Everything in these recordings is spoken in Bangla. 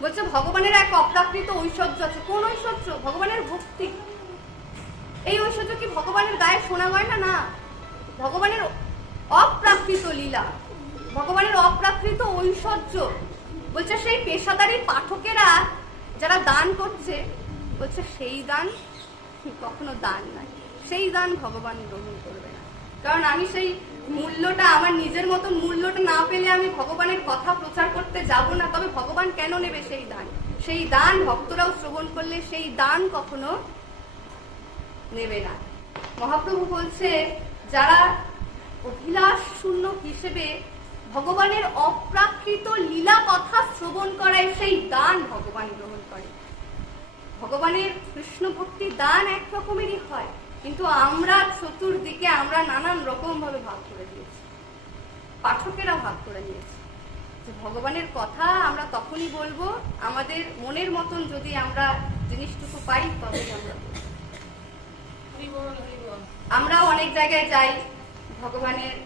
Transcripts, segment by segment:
বলছে, ভগবানের এক অপ্রাকৃত ঐশ্বর্য আছে। কোন ঐশ্বর্য? ভগবানের ভক্তি। এই ঐশ্বর্য কি ভগবানের গায়ে শোনা হয় না। না ভগবানের অপ্রাকৃত লীলা। ভগবানের অপ্রাকৃত ঐশ্বর্য। বলছে, সেই পেশাদারি পাঠকেরা যারা দান করছে, বলছে, সেই দান কখনো দান নাই। সেই দান ভগবান গ্রহণ করবে না। কারণ আমি সেই মূল্যটা আমার নিজের মতন পেলে আমি ভগবানের কথা প্রচার করতে যাব না, তবে ভগবান কেন নেবে সেই দান? সেই দান ভক্তরাও শ্রবণ করলে সেই দান কখনো নেবে না। মহাপ্রভু বলছে, যারা অভিলাষ শূন্য হিসেবে ভগবানের অপ্রাকৃত লীলা কথা শ্রবণ করায়, সেই দান ভগবান গ্রহণ করে। ভগবানের কৃষ্ণ ভক্তি দান এক রকমেরই হয়, কিন্তু আমরা চতুর্দিকে আমরা নানান রকম ভাবে ভাগ করে দিয়েছি। পাঠকেরা ভাগ করে নিয়েছে। যে ভগবানের কথা আমরা তখনই বলব আমাদের মনের মতন যদি আমরা জিনিসটুকু পাই তবেই আমরা। আমরাও অনেক জায়গায় যাই ভগবানের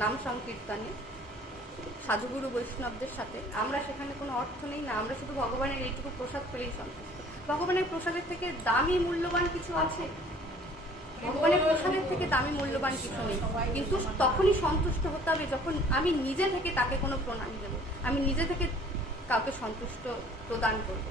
নাম সংকীর্তনে সাধুগুরু বৈষ্ণবদের সাথে। আমরা সেখানে কোনো অর্থ নেই না আমরা শুধু ভগবানের এইটুকু প্রসাদ পেলেই সন্তুষ্ট। ভগবানের প্রসাদের থেকে দামি মূল্যবান কিছু আছে? থেকে দামি মূল্যবান কিছু নেই। কিন্তু তখনই সন্তুষ্ট হতে হবে যখন আমি নিজে থেকে তাকে কোনো প্রণাম দেবো। আমি নিজে থেকে কাউকে সন্তুষ্ট প্রদান করব।